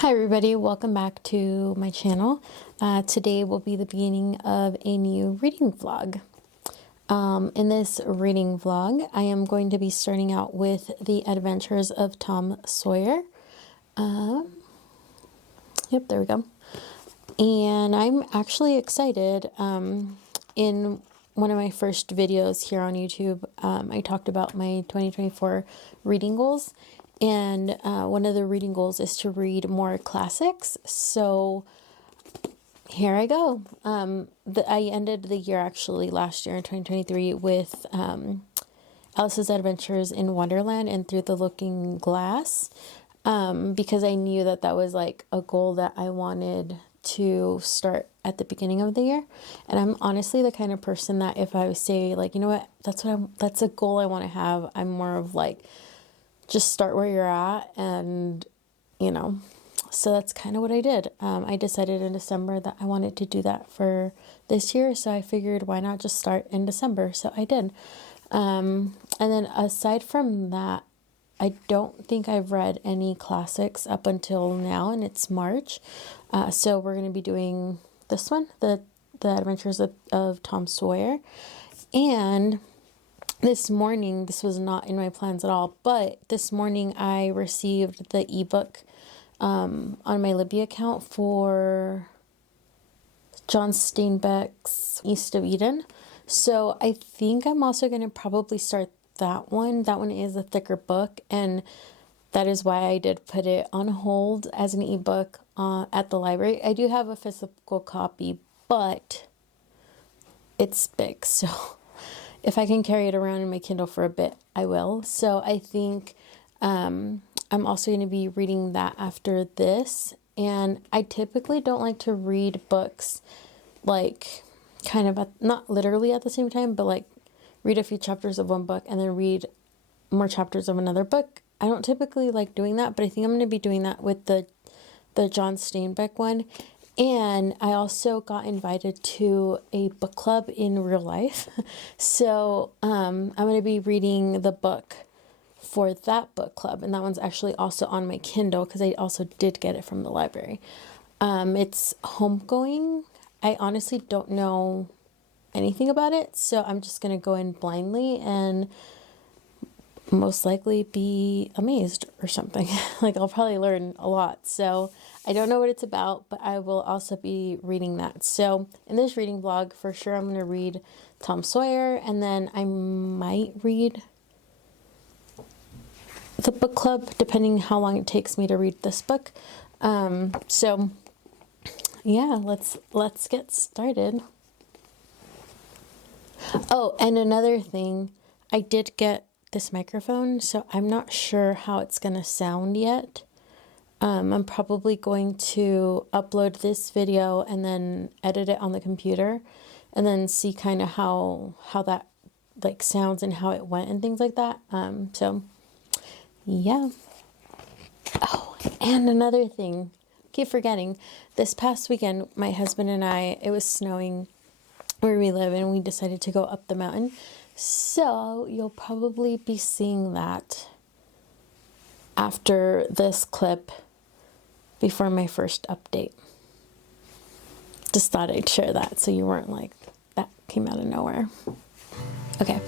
Hi everybody, welcome back to my channel. Today will be the beginning of a new reading vlog. In this reading vlog, I am going to be starting out with The Adventures of Tom Sawyer. Yep, there we go. And I'm actually excited. In one of my first videos here on YouTube, I talked about my 2024 reading goals. And one of the reading goals is to read more classics. So here I go. I ended the year actually last year in 2023 with Alice's Adventures in Wonderland and Through the Looking Glass, because I knew that that was like a goal that I wanted to start at the beginning of the year. And I'm honestly the kind of person that if I say like, you know what, that's a goal I want to have, I'm more of like, just start where you're at, and so that's kind of what I did. I decided in December that I wanted to do that for this year, so I figured why not just start in December, so I did. And then aside from that, I don't think I've read any classics up until now, and it's March, so we're going to be doing this one, the Adventures of Tom Sawyer. And this morning, this was not in my plans at all, but this morning I received the ebook on my Libby account for John Steinbeck's East of Eden. So I think I'm also going to probably start that one. That one is a thicker book, and that is why I did put it on hold as an ebook at the library. I do have a physical copy, but it's big, so if I can carry it around in my Kindle for a bit, I will. So I think I'm also going to be reading that after this. And I typically don't like to read books like kind of not literally at the same time, but like read a few chapters of one book and then read more chapters of another book. I don't typically like doing that, but I think I'm going to be doing that with the John Steinbeck one. And I also got invited to a book club in real life. So I'm going to be reading the book for that book club. And that one's actually also on my Kindle because I also did get it from the library. It's Homegoing. I honestly don't know anything about it. So I'm just going to go in blindly and most likely be amazed or something. Like I'll probably learn a lot. So I don't know what it's about, but I will also be reading that. So in this reading vlog, for sure, I'm going to read Tom Sawyer, and then I might read the book club, depending how long it takes me to read this book. So yeah, let's get started. Oh, and another thing, I did get this microphone, so I'm not sure how it's going to sound yet. I'm probably going to upload this video and then edit it on the computer and then see kind of how that like sounds and how it went and things like that. So yeah. Oh, and another thing, keep forgetting, this past weekend, my husband and I, it was snowing where we live, and we decided to go up the mountain. So you'll probably be seeing that after this clip before my first update. Just thought I'd share that so you weren't like, that came out of nowhere. Okay.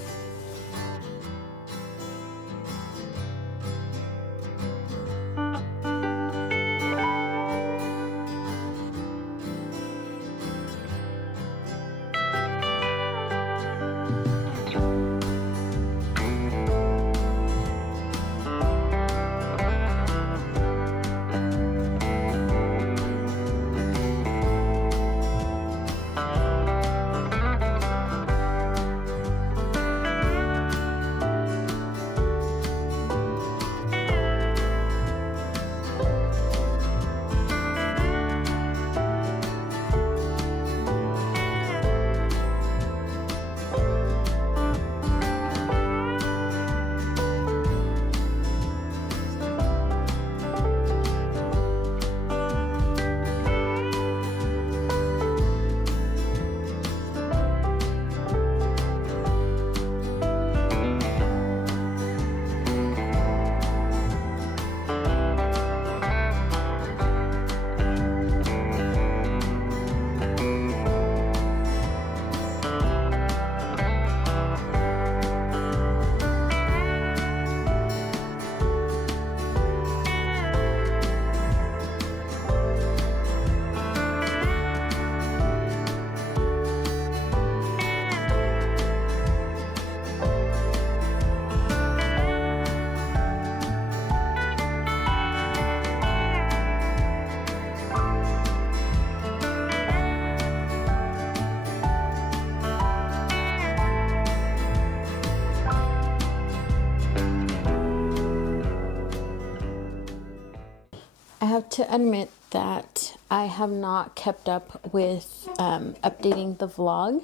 have to admit that I have not kept up with updating the vlog,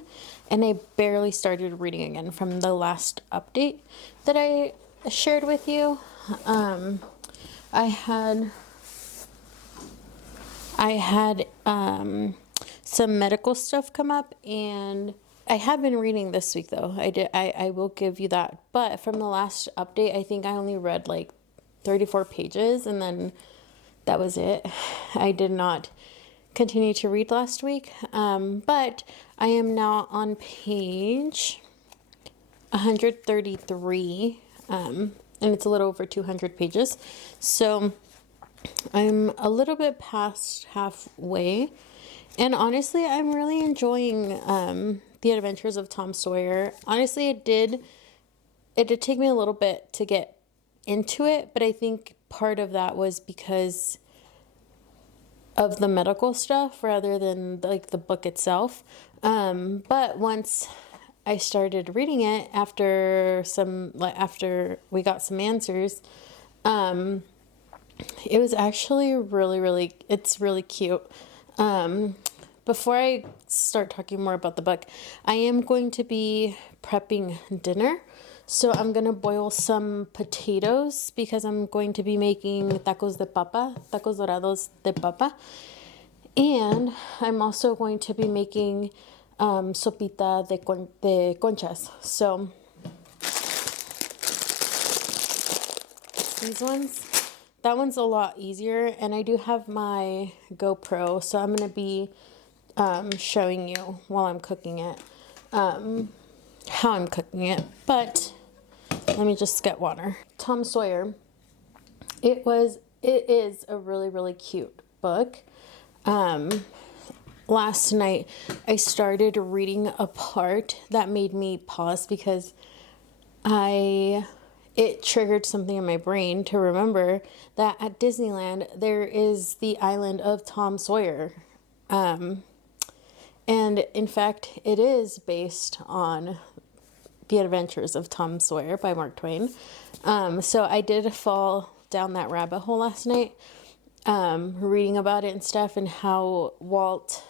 and I barely started reading again from the last update that I shared with you. I had some medical stuff come up, and I have been reading this week though. I will give you that. But from the last update, I think I only read like 34 pages, and then that was it. I did not continue to read last week. But I am now on page 133, and it's a little over 200 pages. So I'm a little bit past halfway, and honestly, I'm really enjoying the Adventures of Tom Sawyer. Honestly, it did take me a little bit to get into it, but I think part of that was because of the medical stuff rather than like the book itself. But once I started reading it after we got some answers, it was actually it's really cute. Before I start talking more about the book, I am going to be prepping dinner. So I'm going to boil some potatoes because I'm going to be making tacos dorados de papa. And I'm also going to be making sopita de conchas. So these ones, that one's a lot easier, and I do have my GoPro, so I'm going to be showing you while I'm cooking it how I'm cooking it. But let me just get water. Tom Sawyer. It is a really cute book. Last night I started reading a part that made me pause because it triggered something in my brain to remember that at Disneyland there is the island of Tom Sawyer. And in fact, it is based on The Adventures of Tom Sawyer by Mark Twain. So I did fall down that rabbit hole last night, reading about it and stuff, and how Walt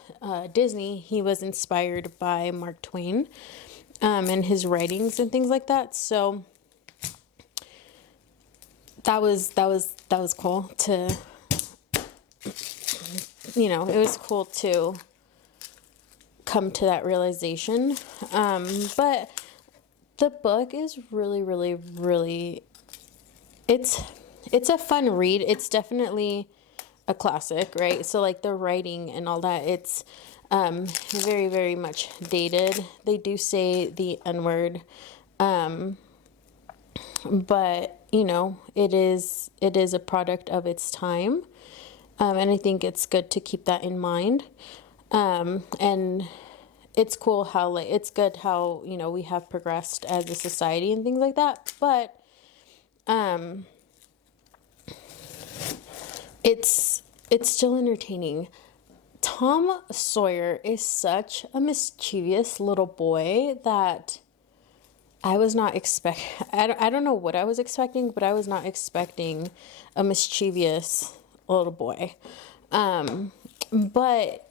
Disney, he was inspired by Mark Twain and his writings and things like that. So that was cool to, it was cool to come to that realization. But the book is really, it's a fun read. It's definitely a classic, right? So like the writing and all that, it's very much dated. They do say the N-word, but it is a product of its time, and I think it's good to keep that in mind. And it's cool how it's good how we have progressed as a society and things like that, but it's still entertaining. Tom Sawyer is such a mischievous little boy that I was not I don't know what I was expecting, but I was not expecting a mischievous little boy. But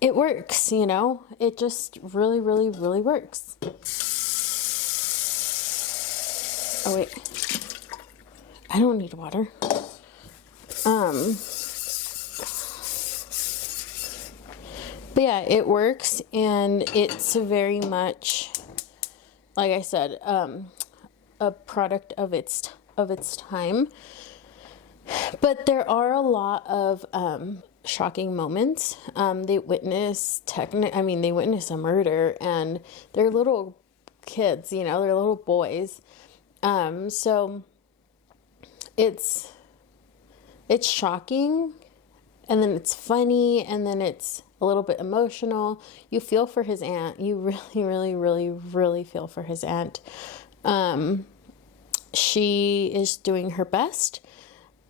it works, it just really works. Oh wait, I don't need water. But yeah, it works, and it's very much, like I said, a product of its time. But there are a lot of shocking moments. They witness a murder, and they're little kids, they're little boys. So it's shocking, and then it's funny, and then it's a little bit emotional. You feel for his aunt. You really feel for his aunt. She is doing her best,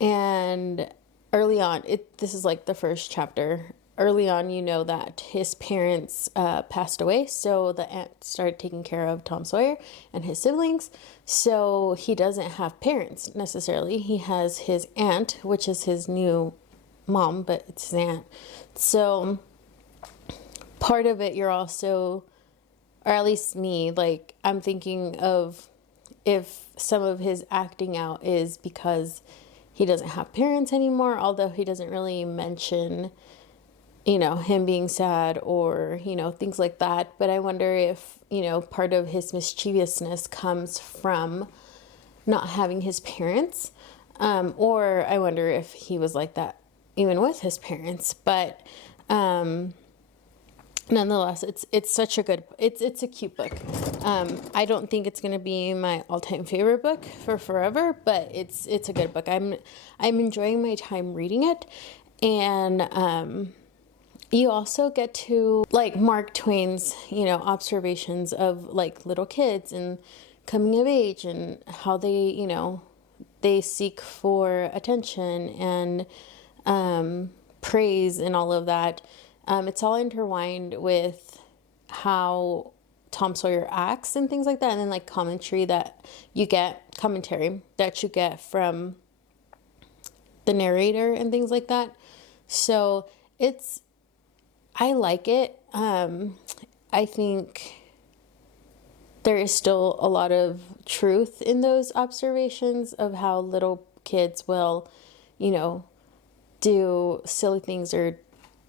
and early on, this is like the first chapter. Early on, that his parents passed away, so the aunt started taking care of Tom Sawyer and his siblings. So he doesn't have parents necessarily. He has his aunt, which is his new mom, but it's his aunt. So part of it, you're also, or at least me, like, I'm thinking of if some of his acting out is because he doesn't have parents anymore, although he doesn't really mention, him being sad or, things like that. But I wonder if, part of his mischievousness comes from not having his parents. Or I wonder if he was like that even with his parents. But nonetheless, it's such a good, it's a cute book. I don't think it's gonna be my all-time favorite book for forever, but it's a good book. I'm enjoying my time reading it, and you also get to like Mark Twain's observations of like little kids and coming of age and how they seek for attention and praise and all of that. It's all intertwined with how Tom Sawyer acts and things like that, and then like commentary that you get from the narrator and things like that. So I like it. I think there is still a lot of truth in those observations of how little kids will, do silly things or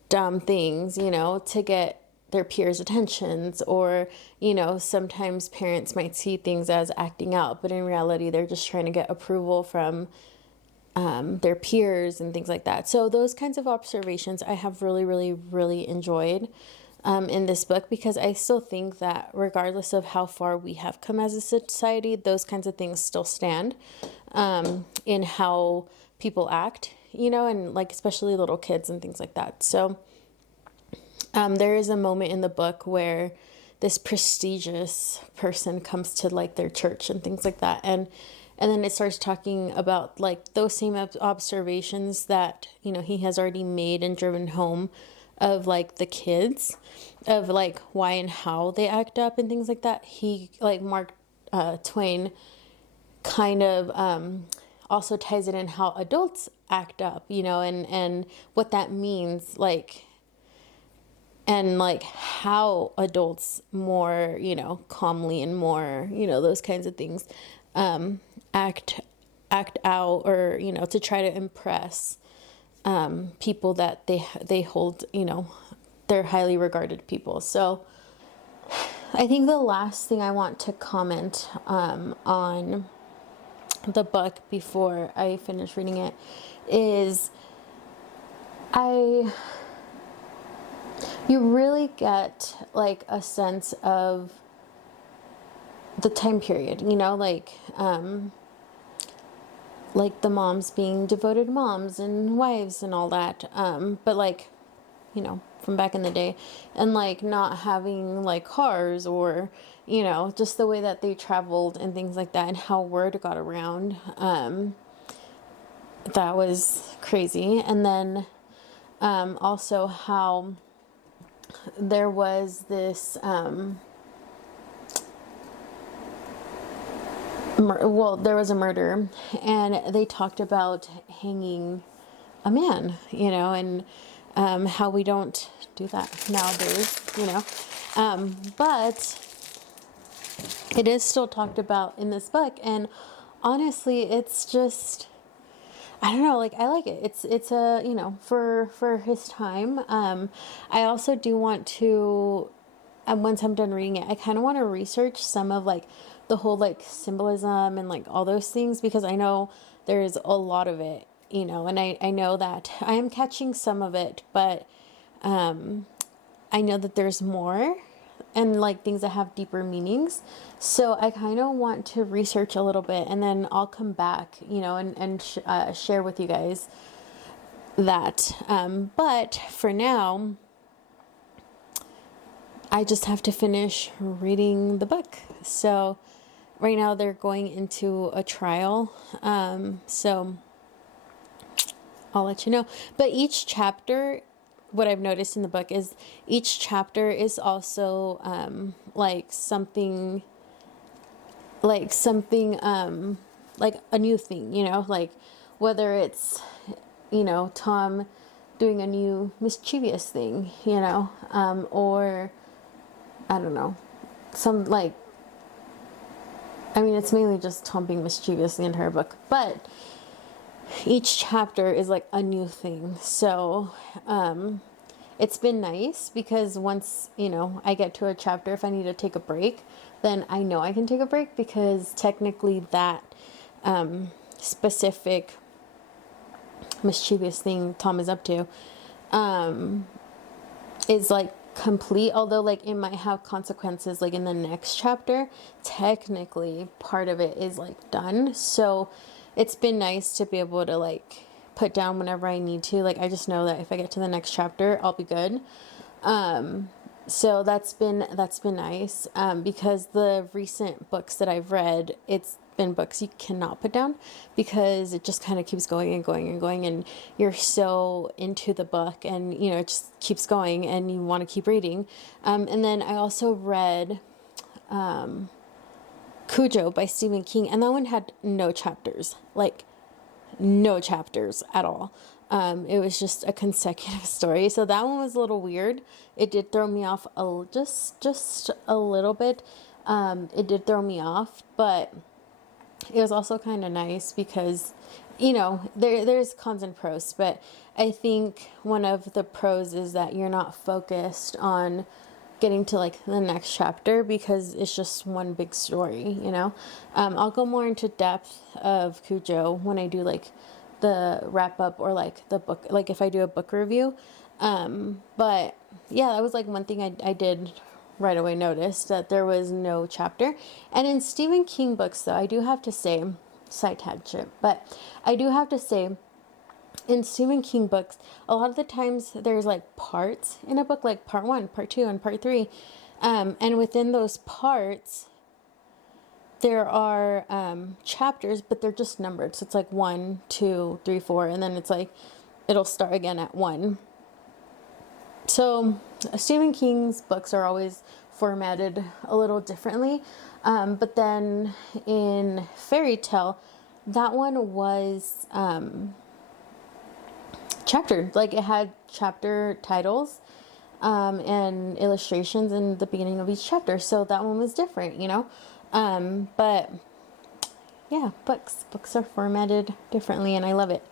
dumb things, to get their peers' attentions, or, sometimes parents might see things as acting out, but in reality, they're just trying to get approval from their peers and things like that. So those kinds of observations I have really, really, really enjoyed in this book, because I still think that regardless of how far we have come as a society, those kinds of things still stand in how people act, and like especially little kids and things like that. So there is a moment in the book where this prestigious person comes to like their church and things like that, and then it starts talking about like those same observations that he has already made and driven home of like the kids, of like why and how they act up and things like that. He, like Mark Twain, kind of also ties it in how adults act up, and what that means, like, and like how adults more, calmly and more, those kinds of things, act out, or, to try to impress people that they hold, they're highly regarded people. So I think the last thing I want to comment on the book before I finish reading it is you really get like a sense of the time period, like the moms being devoted moms and wives and all that, but like, from back in the day, and like not having like cars, or just the way that they traveled and things like that, and how word got around. That was crazy. And then also how there was this there was a murder, and they talked about hanging a man, and how we don't do that nowadays, but it is still talked about in this book. And honestly, it's just, I don't know, like, I like it. It's a, for his time. I also do want to, once I'm done reading it, I kind of want to research some of like the whole like symbolism and like all those things, because I know there's a lot of it, and I know that I am catching some of it, but I know that there's more, and like things that have deeper meanings. So I kind of want to research a little bit, and then I'll come back, and share with you guys that. But for now, I just have to finish reading the book. So right now they're going into a trial. So I'll let you know. But each chapter, what I've noticed in the book is each chapter is also like something like a new thing, like whether it's you know, Tom doing a new mischievous thing, you know, or I don't know, some like, I mean, it's mainly just Tom being mischievous the entire book, but each chapter is like a new thing. So, it's been nice because once, you know, I get to a chapter, if I need to take a break, then I know I can take a break because technically that specific mischievous thing Tom is up to is like complete, although like it might have consequences like in the next chapter. Technically part of it is like done, so it's been nice to be able to like put down whenever I need to. Like I just know that if I get to the next chapter I'll be good. So that's been nice, because the recent books that I've read, it's been books you cannot put down because it just kind of keeps going and going and going, and you're so into the book, and you know it just keeps going and you want to keep reading. And then I also read Cujo by Stephen King, and that one had no chapters, like no chapters at all. It was just a consecutive story, so that one was a little weird. It did throw me off just a little bit. It did throw me off, but it was also kind of nice because, you know, there's cons and pros, but I think one of the pros is that you're not focused on getting to like the next chapter because it's just one big story, you know. I'll go more into depth of Cujo when I do like the wrap up or like the book, like if I do a book review. But yeah, that was like one thing I did right away notice, that there was no chapter. And in Stephen King books though, I do have to say, side tangent, but I do have to say in Stephen King books, a lot of the times there's like parts in a book, like part 1, part 2, and part 3. And within those parts, there are chapters, but they're just numbered. So it's like 1, 2, 3, 4, and then it's like it'll start again at 1. So Stephen King's books are always formatted a little differently. But then in Fairy Tale, that one was chaptered. Like it had chapter titles and illustrations in the beginning of each chapter. So that one was different, you know. But yeah, books are formatted differently, and I love it.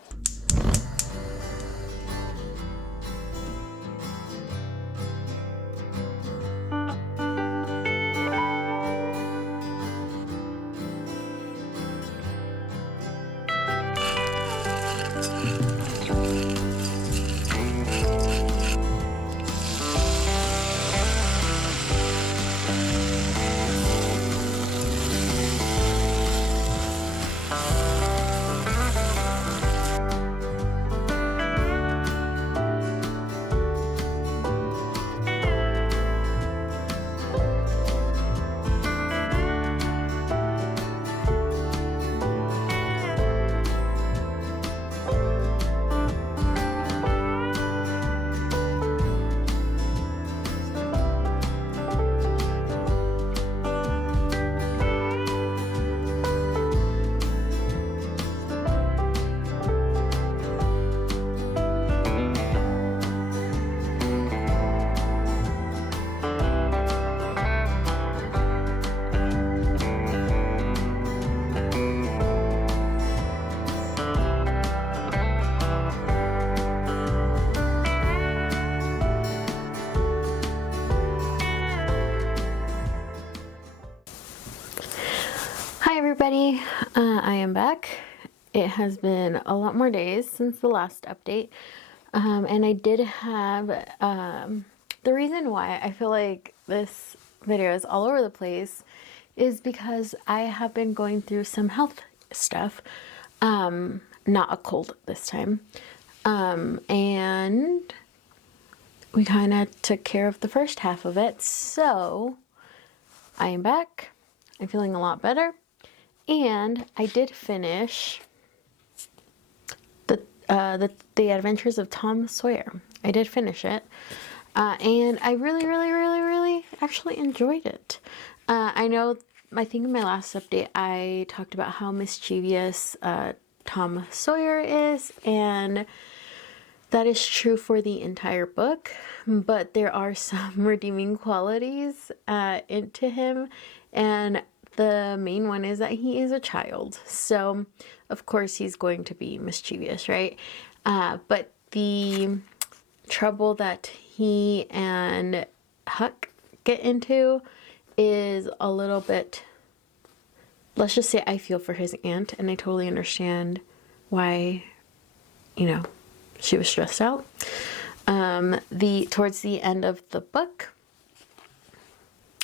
Hi everybody, I am back. It has been a lot more days since the last update, and I did have the reason why I feel like this video is all over the place is because I have been going through some health stuff, not a cold this time, and we kind of took care of the first half of it, so I am back. I'm feeling a lot better. And I did finish the Adventures of Tom Sawyer. I did finish it, and I really actually enjoyed it. I know, I think in my last update I talked about how mischievous Tom Sawyer is, and that is true for the entire book, but there are some redeeming qualities into him, and the main one is that he is a child. So, of course, he's going to be mischievous, right? But the trouble that he and Huck get into is a little bit, let's just say I feel for his aunt, and I totally understand why, you know, she was stressed out. Towards the end of the book,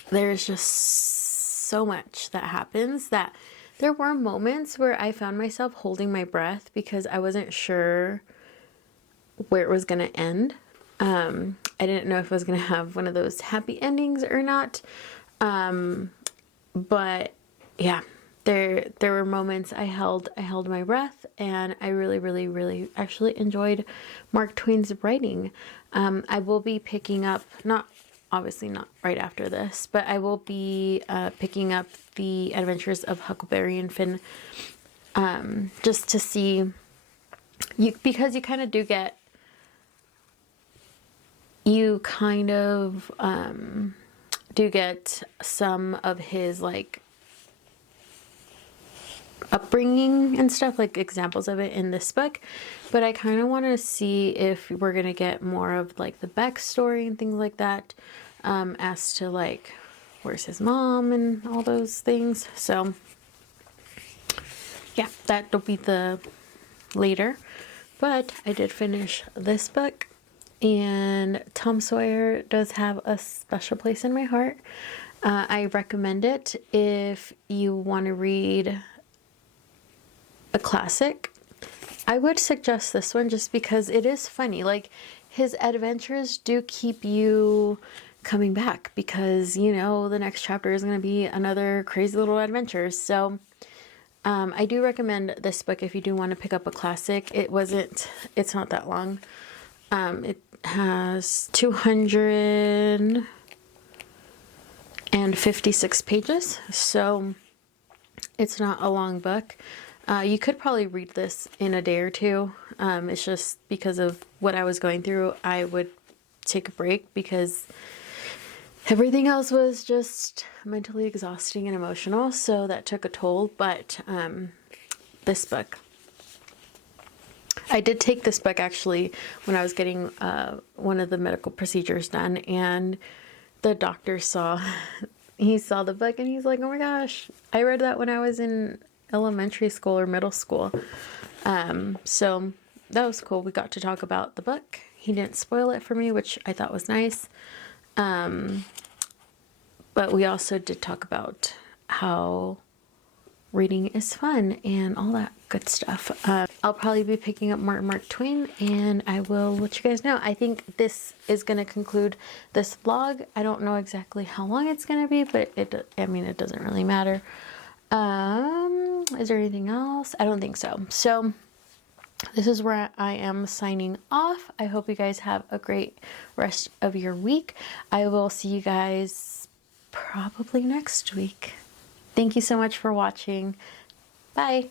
there's just so much that happens that there were moments where I found myself holding my breath because I wasn't sure where it was going to end. I didn't know if I was going to have one of those happy endings or not. But yeah, there were moments I held my breath, and I really actually enjoyed Mark Twain's writing. I will be picking up, obviously not right after this, but I will be picking up The Adventures of Huckleberry and Finn, just to see because you kind of do get, you kind of do get some of his like upbringing and stuff, like examples of it in this book, but I kind of want to see if we're gonna get more of like the backstory and things like that, as to like where's his mom and all those things. So yeah, that'll be the later, but I did finish this book, and Tom Sawyer does have a special place in my heart. I recommend it if you want to read a classic. I would suggest this one just because it is funny. Like, his adventures do keep you coming back because, you know, the next chapter is going to be another crazy little adventure. So I do recommend this book if you do want to pick up a classic. It's not that long. It has 256 pages, so it's not a long book. You could probably read this in a day or two. It's just because of what I was going through, I would take a break because everything else was just mentally exhausting and emotional, so that took a toll. But this book, I did take this book actually when I was getting one of the medical procedures done, and the doctor saw the book and he's like, oh my gosh, I read that when I was in elementary school or middle school. So that was cool. We got to talk about the book. He didn't spoil it for me, which I thought was nice. But we also did talk about how reading is fun and all that good stuff. I'll probably be picking up Mark Twain, and I will let you guys know. I think this is going to conclude this vlog. I don't know exactly how long it's going to be, but it doesn't really matter. Is there anything else? I don't think so. So this is where I am signing off. I hope you guys have a great rest of your week. I will see you guys probably next week. Thank you so much for watching. Bye.